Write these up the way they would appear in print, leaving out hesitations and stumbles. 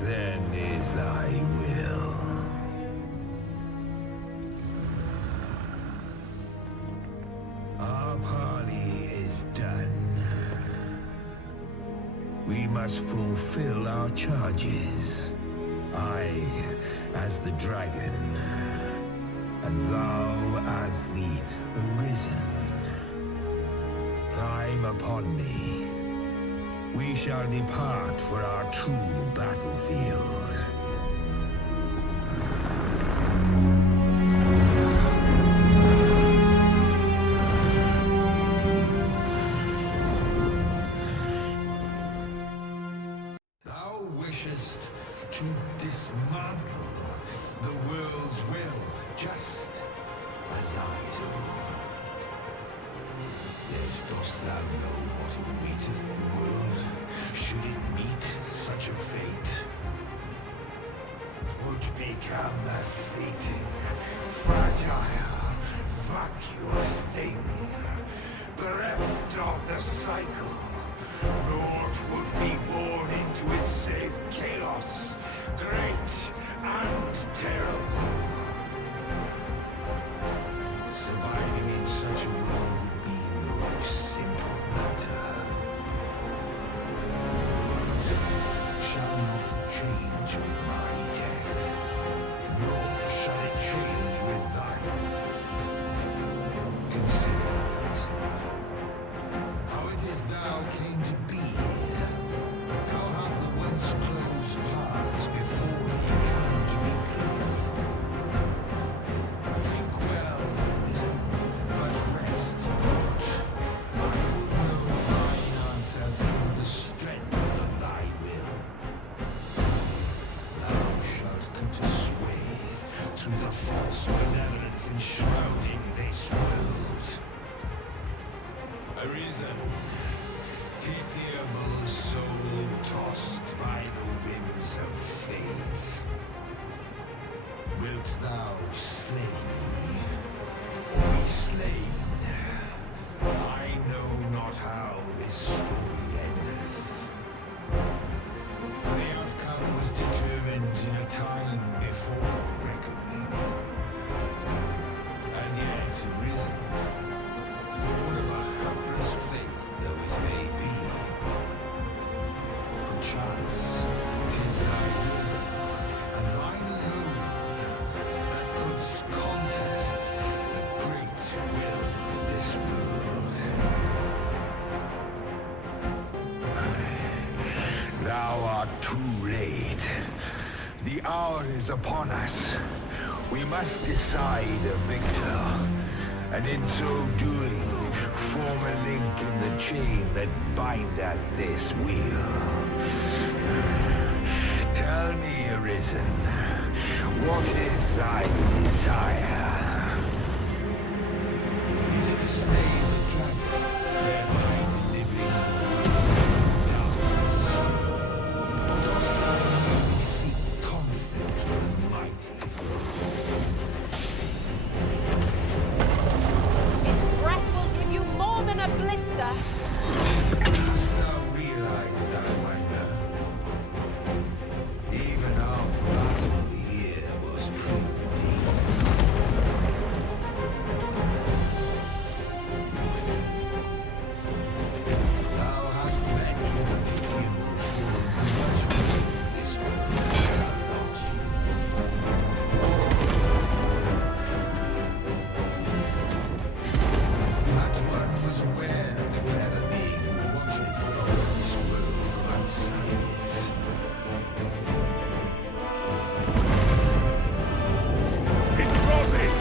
then is thy will. Our parley is done. We must fulfill our charges. I as the dragon, and thou as the arisen. Climb upon me. We shall depart for our true battlefield. Thou wishest to dismantle the world's will, just as I do. Yet dost thou know what awaiteth the world, should it meet such a fate? 'Twould become a fleeting, fragile, vacuous thing, bereft of the cycle. Naught would be born into its save chaos, great and terrible. Surviving in such a world would be no simple matter. The world shall not change with my death, nor shall it change with thine. Consider this, how it is thou came to be here. How have the once closed paths before thee come to be cleared? Think well, Arisen, but rest not. I will know thine answer through the strength of thy will. Thou shalt cut a swathe through the false benevolence enshrouding this world. Arisen, pitiable soul tossed by the winds of fate. Wilt thou slay me, or be slain? I know not how this story endeth. For the outcome was determined in a time before reckoning. And yet arisen, born of a hapless faith though it may be. Perchance, 'tis thy will, and thine alone, that couldst contest the great will of this world. Thou art too late. The hour is upon us. We must decide a victor, and in so doing, form a link in the chain that bindeth this wheel. Tell me, Arisen, what is thy desire? Is it to slay the dragon, thereby delivering the world from darkness? Or dost thou merely seek conflict with the mighty? Its breath will give you more than a blister. Dost thou realize thy wonder? Even our battle here was preordained. Thou hast met with the pitiable fool who was with this world shall not. That one was aware of the clever being who watcheth over this world from outside it. It's Robbie!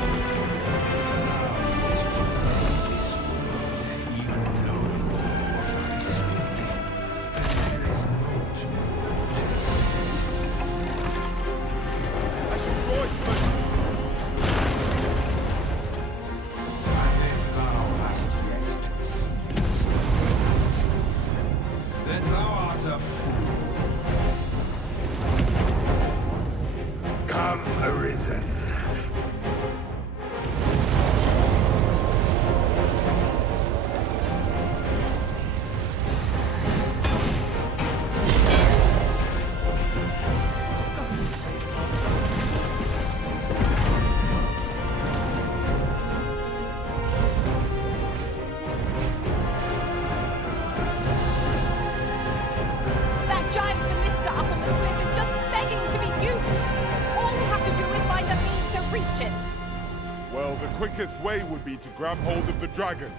Thou wouldst leave this world, even knowing what I speak. And there is naught more to be said. I should voice, but And if thou hast yet to perceive this truth of thyself, then thou art a fool. Come, Arisen. quickest way would be to grab hold of the dragon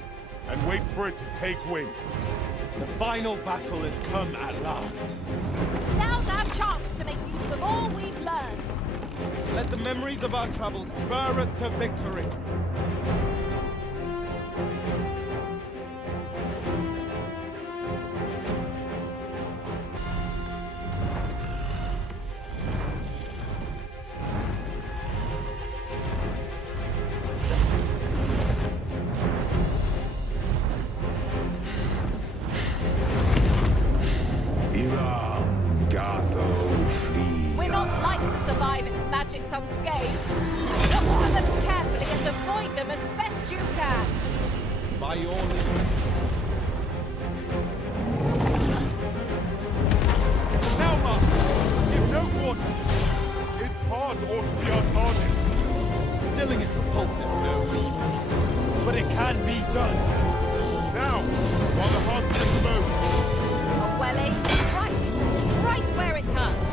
and wait for it to take wing. The final battle has come at last. Now's our chance to make use of all we've learned. Let the memories of our travels spur us to victory. We're not like to survive its magics unscathed. Watch for them carefully and avoid them as best you can. By your leave. Now, Master, give no quarter. Its heart ought to be our target. Stilling its pulses no mean feat, but it can be done. Now, while the heart is exposed. A well-aimed strike, right where it hurts.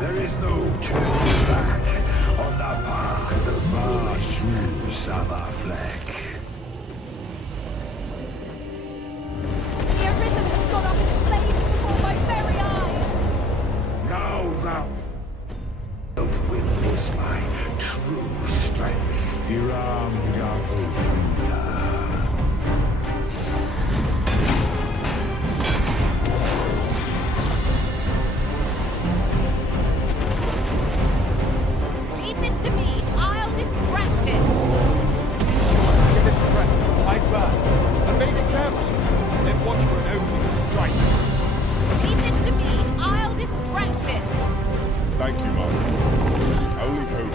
There is no turning back on the path of Marshu Sabafleck. The Arisen has gone up in flames before my very eyes. Now thou wilt witness my true strength. Iram Gavofia. Leave this to me. I'll distract it. Give its breath, hide back, and make it carefully. Then watch for an opening to strike. Leave this to me. I'll distract it. Thank you, Master. Only hope.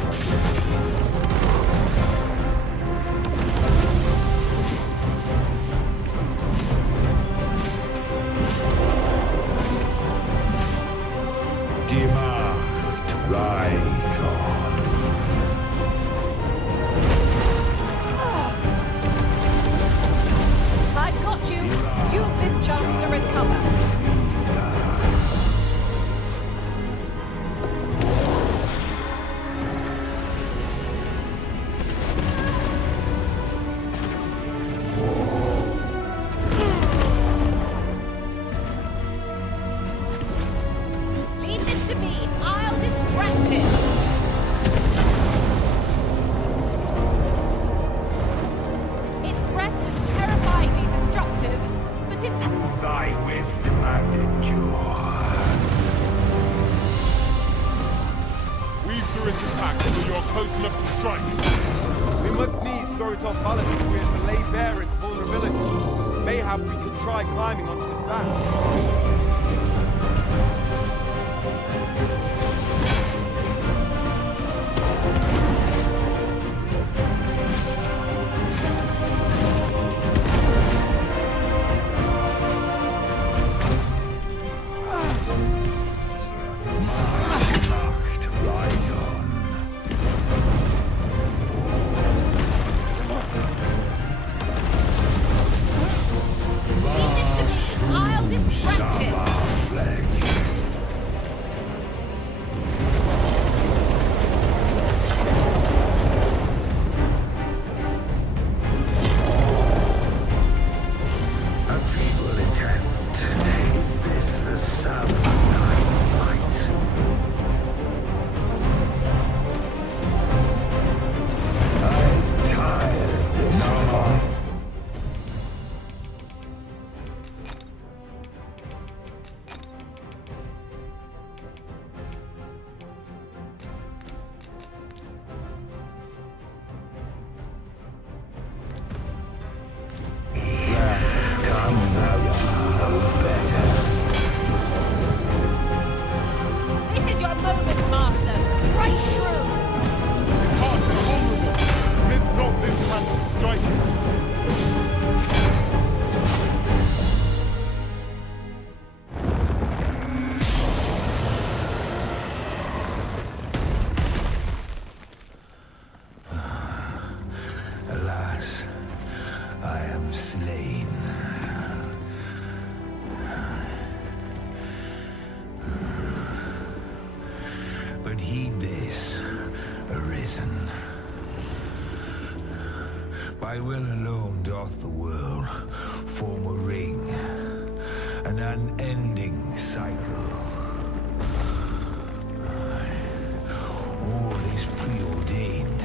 Dimacht Rykon. I've got you. Use this chance to recover. Leave this to me. I'll distract it. Its breath is terrifyingly destructive, but in Prove thy wisdom and endure. Weave through its attack until you're close enough to strike. We must needs throw it off balance if we are to lay bare its vulnerabilities. Mayhap we could try climbing onto its back. Nacht Rykon. leave this to me. I'll distract it. Sabafleck. A feeble attempt. Is this the sound of night light? I'm tired of this fight. Canst thou do no better? This is your moment, Master. Strike true. Its heart is vulnerable. Miss not this chance to strike it. Alas, I am slain. But heed this, Arisen. By will alone doth the world form a ring, an unending cycle. All is preordained,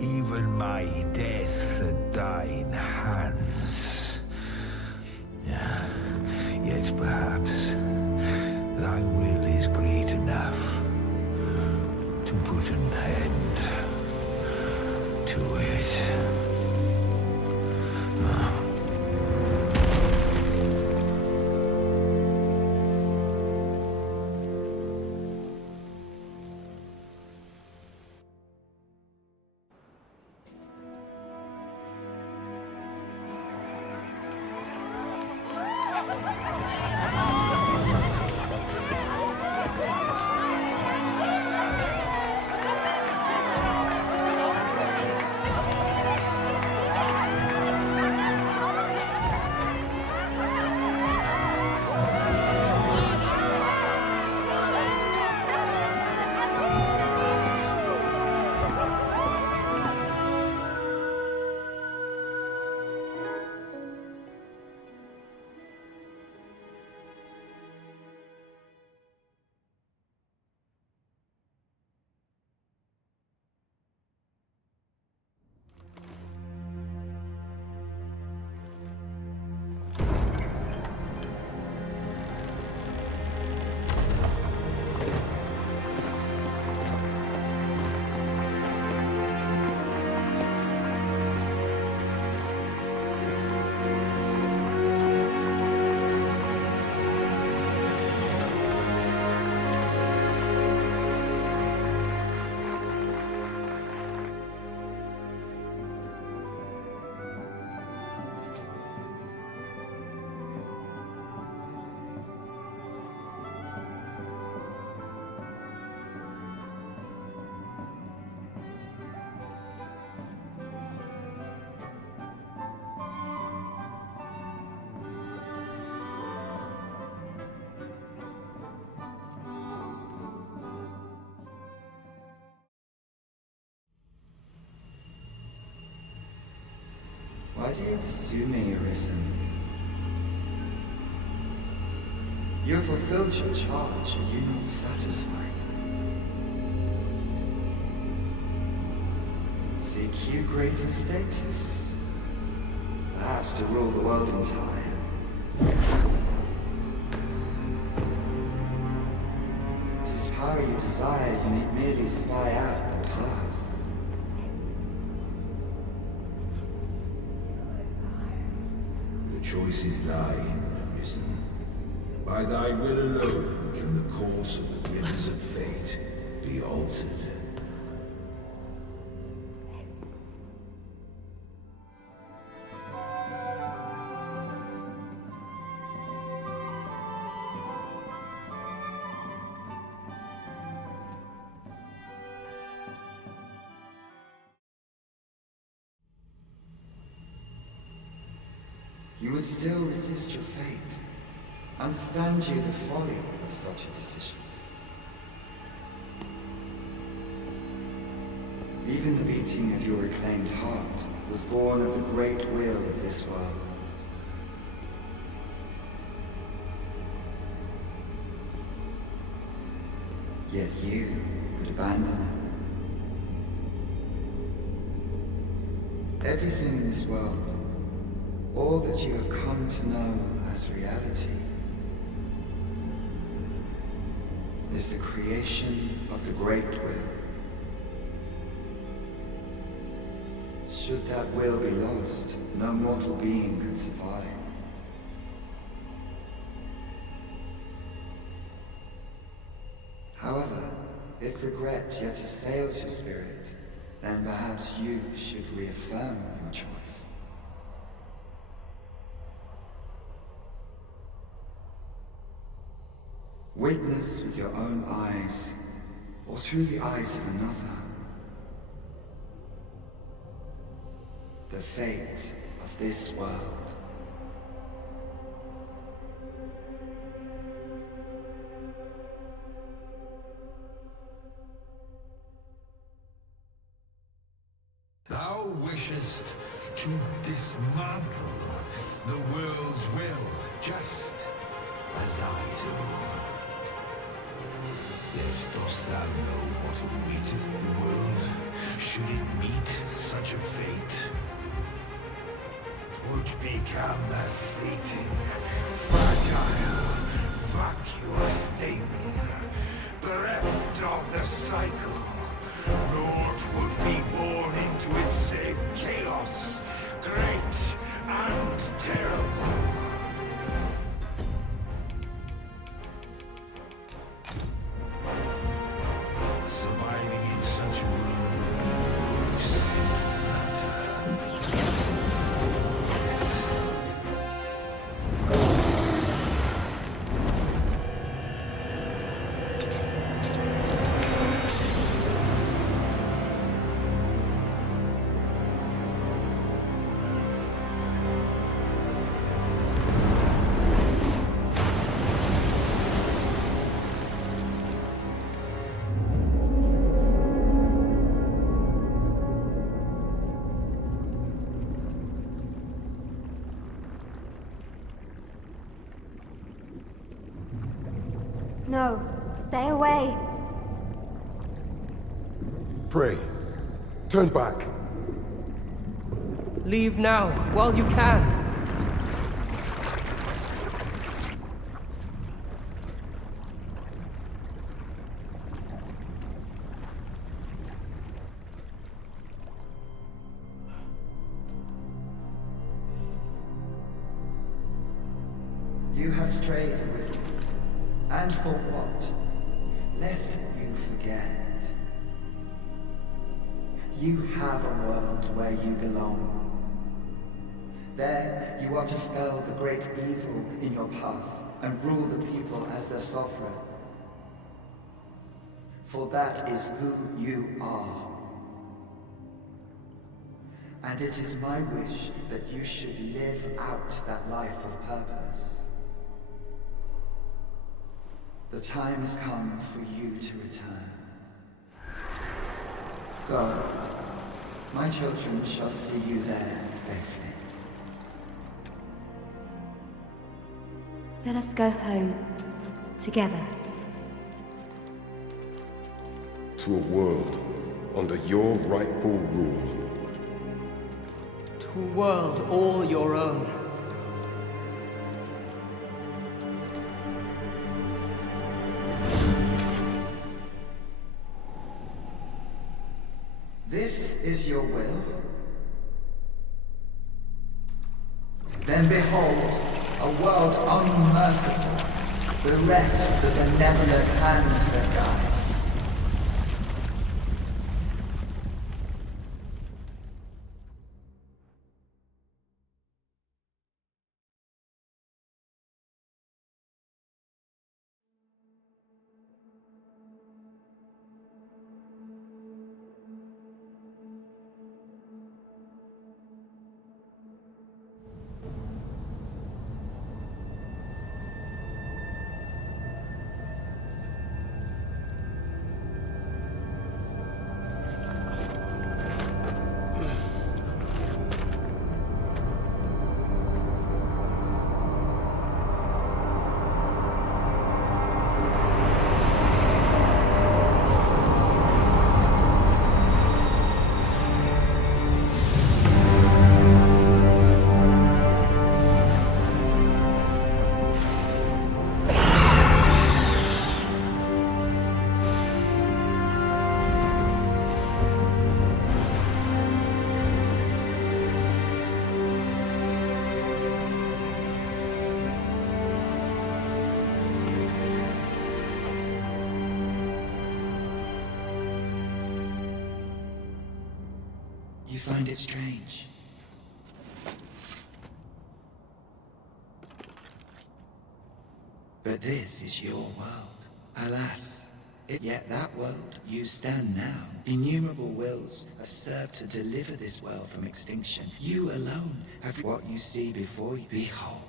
even my death at thine hands. Yet perhaps thy will is great enough to put an end to it. Why do you pursue me, Arisen? You have fulfilled your charge, are you not satisfied? Seek you greater status? Perhaps to rule the world entire? Tis power you desire, you need merely spy out the path. The choice is thine, Arisen. By thy will alone can the course of the rivers of fate be altered. You would still resist your fate. Understand you the folly of such a decision. Even the beating of your reclaimed heart was born of the great will of this world. Yet you would abandon it. Everything in this world, all that you have come to know as reality, is the creation of the great will. Should that will be lost, no mortal being could survive. However, if regret yet assails your spirit, then perhaps you should reaffirm your choice. Witness with your own eyes, or through the eyes of another, the fate of this world. Thou wishest just to dismantle the world's will, just as I do. Yet dost thou know what awaiteth the world, should it meet such a fate? 'Twould become a fleeting, fragile, vacuous thing, bereft of the cycle. Naught would be born into its save chaos, great and terrible. Surviving in such a world would be no simple matter. No, stay away. Pray. Turn back. Leave now, while you can. You have strayed, Arisen. And for what? Lest you forget. You have a world where you belong. There, you are to fell the great evil in your path and rule the people as their sovereign. For that is who you are. And it is my wish that you should live out that life of purpose. The time has come for you to return. Go. My children shall see you there safely. Let us go home. Together. To a world under your rightful rule. To a world all your own. This is your will? Then behold, a world unmerciful, bereft of the benevolent hands that guides. You find it strange. But this is your world. Alas, yet that world you stand now. Innumerable wills have served to deliver this world from extinction. You alone have what you see before you. Behold.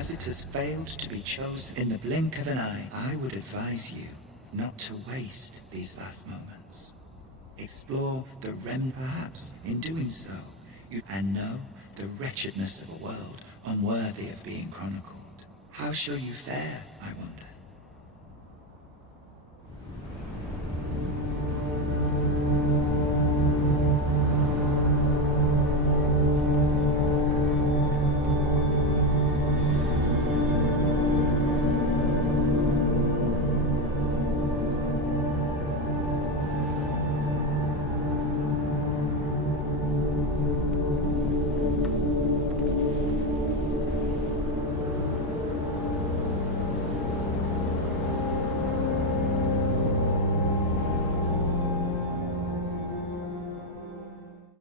as it has failed to be chosen in the blink of an eye, I would advise you not to waste these last moments. Explore the realm, perhaps, in doing so, and know the wretchedness of a world unworthy of being chronicled. How shall you fare, I wonder?